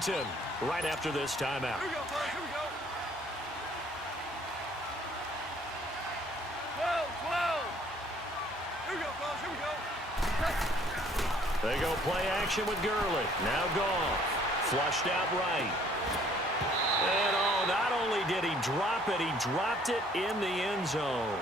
Washington right after this timeout. Here we go, boys. Here we go. 12. Here we go, boys. Here we go. They go play action with Gurley. Now Goff. Flushed out right. And oh, not only did he drop it, he dropped it in the end zone.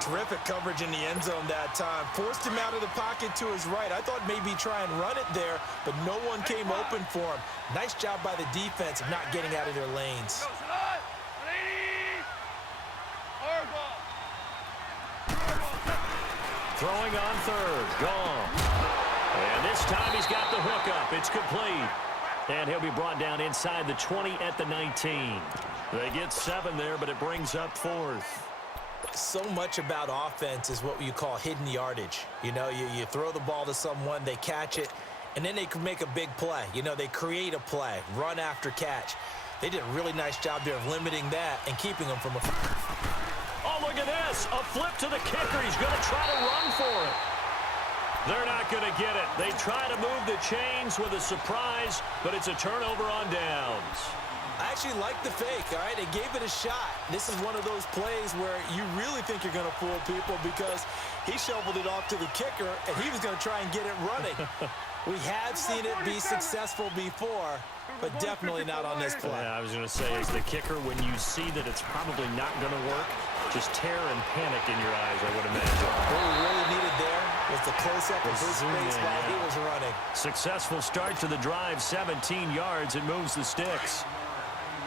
Terrific coverage in the end zone that time. Forced him out of the pocket to his right. I thought maybe try and run it there, but no one came open for him. Nice job by the defense of not getting out of their lanes. Throwing on third. Gone. And this time he's got the hook up. It's complete. And he'll be brought down inside the 20 at the 19. They get 7 there, but it brings up 4th. So much about offense is what you call hidden yardage. You know, you throw the ball to someone, they catch it, and then they can make a big play. You know, they create a play, run after catch. They did a really nice job there of limiting that and keeping them from a... Oh, look at this. A flip to the kicker. He's going to try to run for it. They're not going to get it. They try to move the chains with a surprise, but it's a turnover on downs. I actually like the fake, all right? They gave it a shot. This is one of those plays where you really think you're going to fool people because he shoveled it off to the kicker, and he was going to try and get it running. We have seen it be successful before, but definitely not on this play. Yeah, I was going to say, as the kicker, when you see that it's probably not going to work, just terror and panic in your eyes, I would imagine. What we really needed there was the close-up of his face while he was running. Successful start to the drive, 17 yards. It moves the sticks.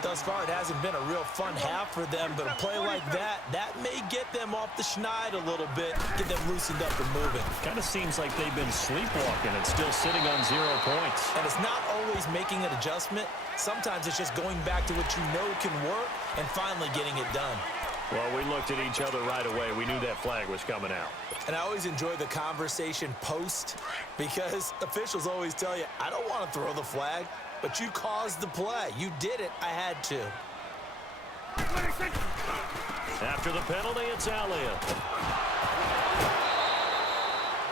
Thus far, it hasn't been a real fun half for them, but a play like that may get them off the schneid a little bit, get them loosened up and moving. Kind of seems like they've been sleepwalking and still sitting on 0 points. And it's not always making an adjustment. Sometimes it's just going back to what you know can work and finally getting it done. Well, we looked at each other right away. We knew that flag was coming out. And I always enjoy the conversation post because officials always tell you, I don't want to throw the flag. But you caused the play. You did it. I had to. After the penalty, it's Elliott.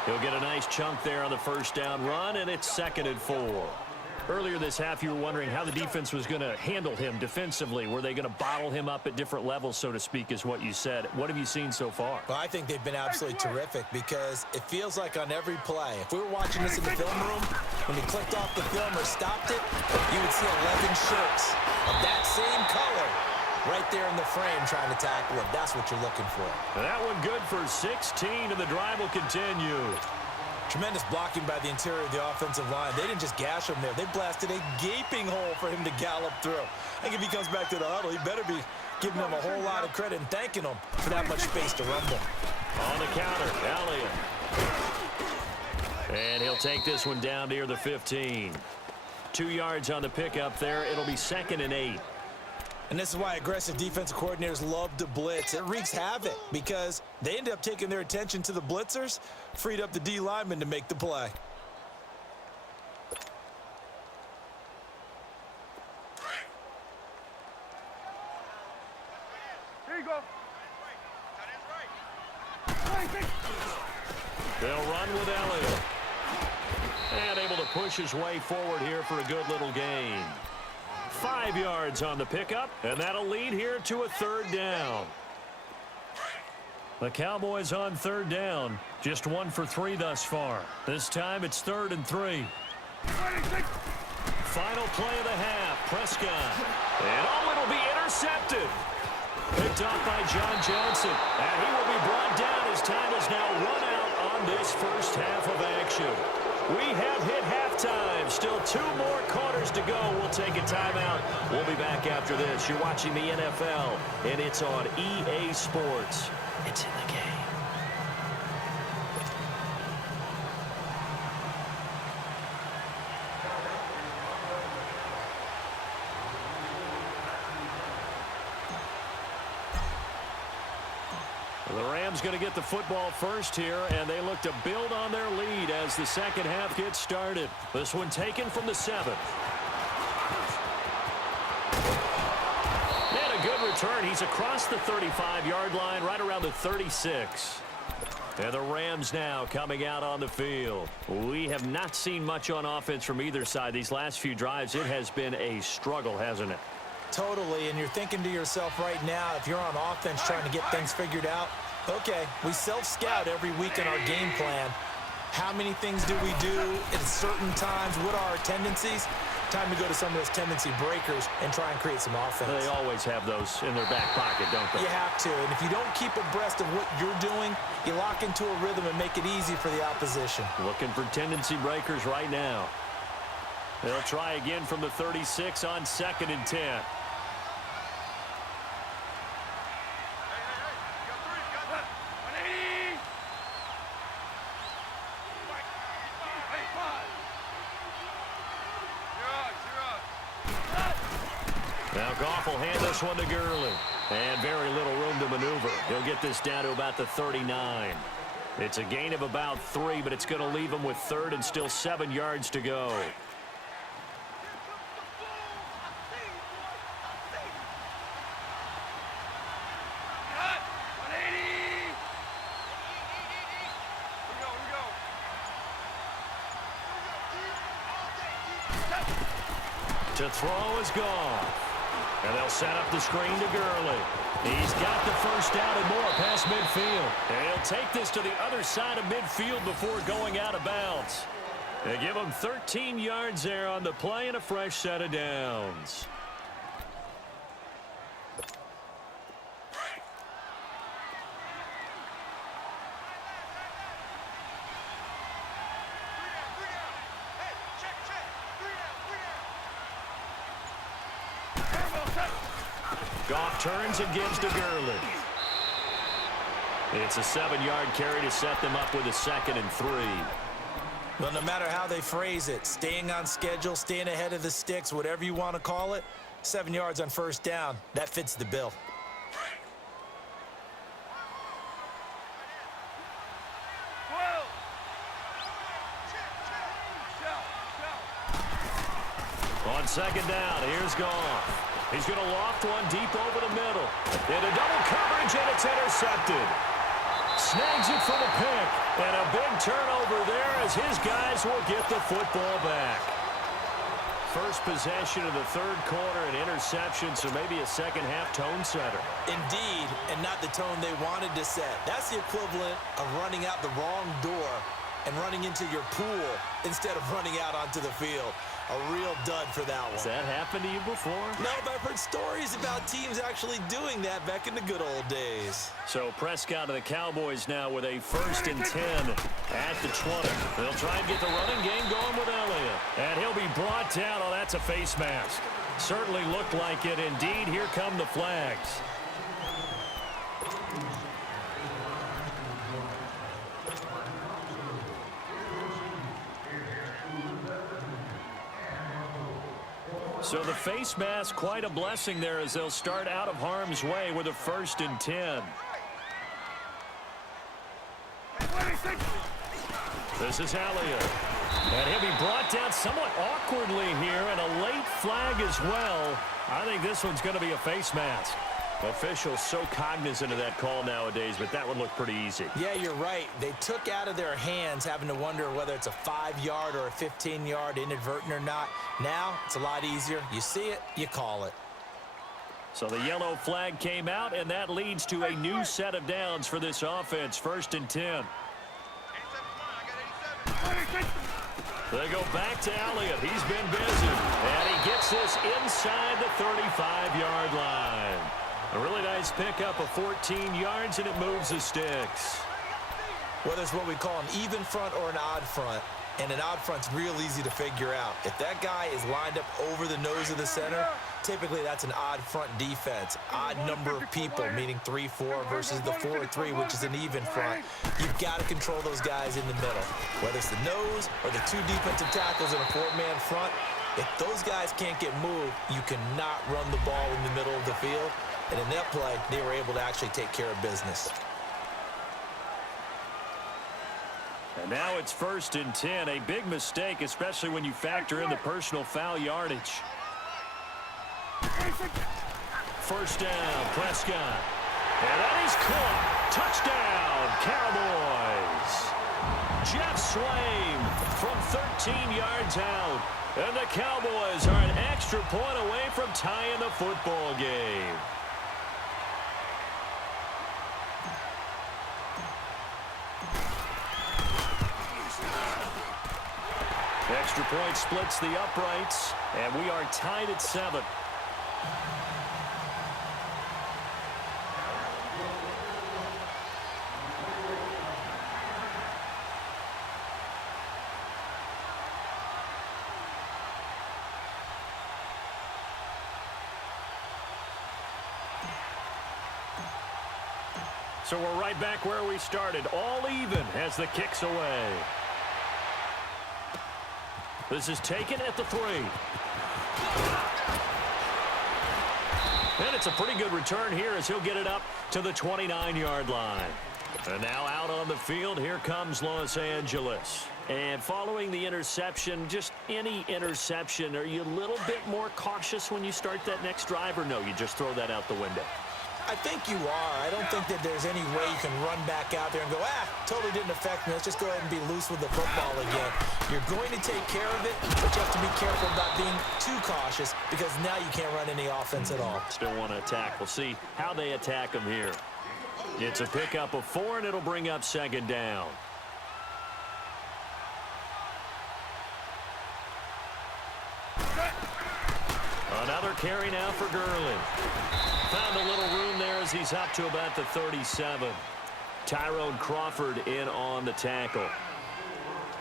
He'll get a nice chunk there on the first down run, and it's 2nd and 4. Earlier this half, you were wondering how the defense was going to handle him defensively. Were they going to bottle him up at different levels, so to speak, is what you said. What have you seen so far? Well, I think they've been absolutely terrific because it feels like on every play, if we were watching this in the film room, when he clicked off the film or stopped it, you would see 11 shirts of that same color right there in the frame trying to tackle him. That's what you're looking for. That one good for 16, and the drive will continue. Tremendous blocking by the interior of the offensive line. They didn't just gash him there. They blasted a gaping hole for him to gallop through. I think if he comes back to the huddle, he better be giving them a whole lot of credit and thanking them for that much space to rumble. On the counter, Elliott. And he'll take this one down near the 15. 2 yards on the pickup there. It'll be 2nd and 8. And this is why aggressive defensive coordinators love to blitz. It wreaks havoc because they end up taking their attention to the blitzers, freed up the D lineman to make the play. Here you go. They'll run with Elliott. And able to push his way forward here for a good little gain. 5 yards on the pickup, and that'll lead here to a 3rd down. The Cowboys on 3rd down. Just 1 for 3 thus far. This time it's 3rd and 3. Final play of the half. Prescott. And oh, it'll be intercepted. Picked off by John Johnson. And he will be brought down as time has now run out on this first half of action. We have hit halftime. Still 2 more quarters to go. We'll take a timeout. We'll be back after this. You're watching the NFL, and it's on EA Sports. It's in the game. The Rams going to get the football first here, and they look to build on their lead as the second half gets started. This one taken from the 7th. And a good return. He's across the 35-yard line, right around the 36. And the Rams now coming out on the field. We have not seen much on offense from either side. These last few drives, it has been a struggle, hasn't it? Totally, and you're thinking to yourself right now, if you're on offense trying to get things figured out, okay, we self-scout every week in our game plan. How many things do we do at certain times? What are our tendencies? Time to go to some of those tendency breakers and try and create some offense. They always have those in their back pocket, don't they? You have to, and if you don't keep abreast of what you're doing, you lock into a rhythm and make it easy for the opposition. Looking for tendency breakers right now. They'll try again from the 36 on 2nd and 10. Now Goff will hand this one to Gurley. And very little room to maneuver. He'll get this down to about the 39. It's a gain of about 3, but it's going to leave him with 3rd and still 7 yards to go. To throw is Goff. And they'll set up the screen to Gurley. He's got the first down and more past midfield. And he'll take this to the other side of midfield before going out of bounds. They give him 13 yards there on the play and a fresh set of downs. Goff turns and gives to Gurley. It's a 7-yard carry to set them up with a 2nd and 3. Well, no matter how they phrase it, staying on schedule, staying ahead of the sticks, whatever you want to call it, 7 yards on first down, that fits the bill. On 2nd down, here's Goff. He's going to loft one deep over the middle. Into double coverage, and it's intercepted. Snags it for the pick. And a big turnover there as his guys will get the football back. First possession of the 3rd quarter, an interception, so maybe a second-half tone setter. Indeed, and not the tone they wanted to set. That's the equivalent of running out the wrong door and running into your pool instead of running out onto the field. A real dud for that one. Has that happened to you before? No, but I've heard stories about teams actually doing that back in the good old days. So Prescott and the Cowboys now with a 1st and 10 at the 20. They'll try and get the running game going with Elliott. And he'll be brought down. Oh, that's a face mask. Certainly looked like it. Indeed, here come the flags. So the face mask, quite a blessing there as they'll start out of harm's way with a 1st and 10. This is Elliott. And he'll be brought down somewhat awkwardly here, and a late flag as well. I think this one's going to be a face mask. Officials so cognizant of that call nowadays, but that would look pretty easy. Yeah, you're right. They took out of their hands having to wonder whether it's a 5-yard or a 15-yard inadvertent or not. Now, it's a lot easier. You see it, you call it. So the yellow flag came out, and that leads to a new set of downs for this offense. 1st and 10. They go back to Elliott. He's been busy. And he gets this inside the 35-yard line. A really nice pickup of 14 yards, and it moves the sticks. Whether it's what we call an even front or an odd front, and an odd front's real easy to figure out. If that guy is lined up over the nose of the center, typically that's an odd front defense. Odd number of people, meaning 3-4 versus the 4-3, which is an even front. You've got to control those guys in the middle. Whether it's the nose or the 2 defensive tackles in a 4-man front, if those guys can't get moved, you cannot run the ball in the middle of the field. And in that play, they were able to actually take care of business. And now it's 1st and 10. A big mistake, especially when you factor in the personal foul yardage. 1st down, Prescott. And that is caught. Touchdown, Cowboys. Jeff Swaim from 13 yards out. And the Cowboys are an extra point away from tying the football game. Extra point splits the uprights, and we are tied at 7. So we're right back where we started, all even as the kick's away. This is taken at the 3. And it's a pretty good return here as he'll get it up to the 29-yard line. And now out on the field, here comes Los Angeles. And following the interception, just any interception, are you a little bit more cautious when you start that next drive, or no, you just throw that out the window? I think you are. I don't think that there's any way you can run back out there and go, totally didn't affect me. Let's just go ahead and be loose with the football again. You're going to take care of it, but you have to be careful about being too cautious because now you can't run any offense at all. Still want to attack. We'll see how they attack them here. It's a pickup of 4, and it'll bring up 2nd down. Another carry now for Gurley. Found a little room there as he's up to about the 37. Tyrone Crawford in on the tackle.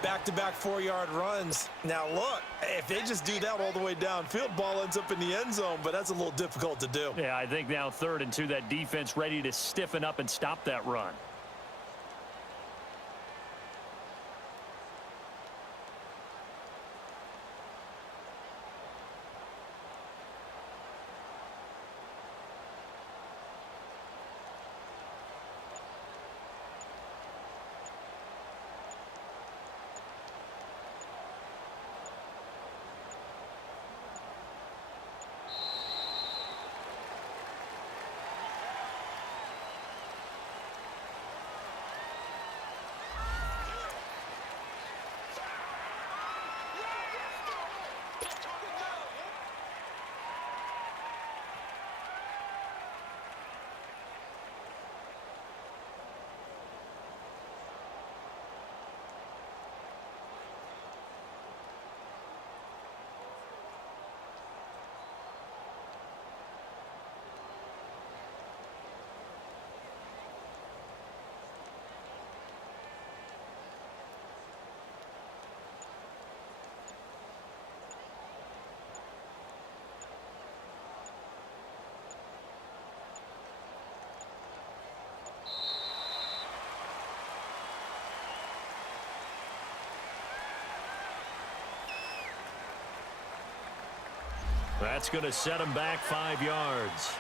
Back-to-back 4-yard runs. Now, look, if they just do that all the way downfield, ball ends up in the end zone, but that's a little difficult to do. Yeah, I think now 3rd and 2, that defense ready to stiffen up and stop that run. That's going to set him back 5 yards.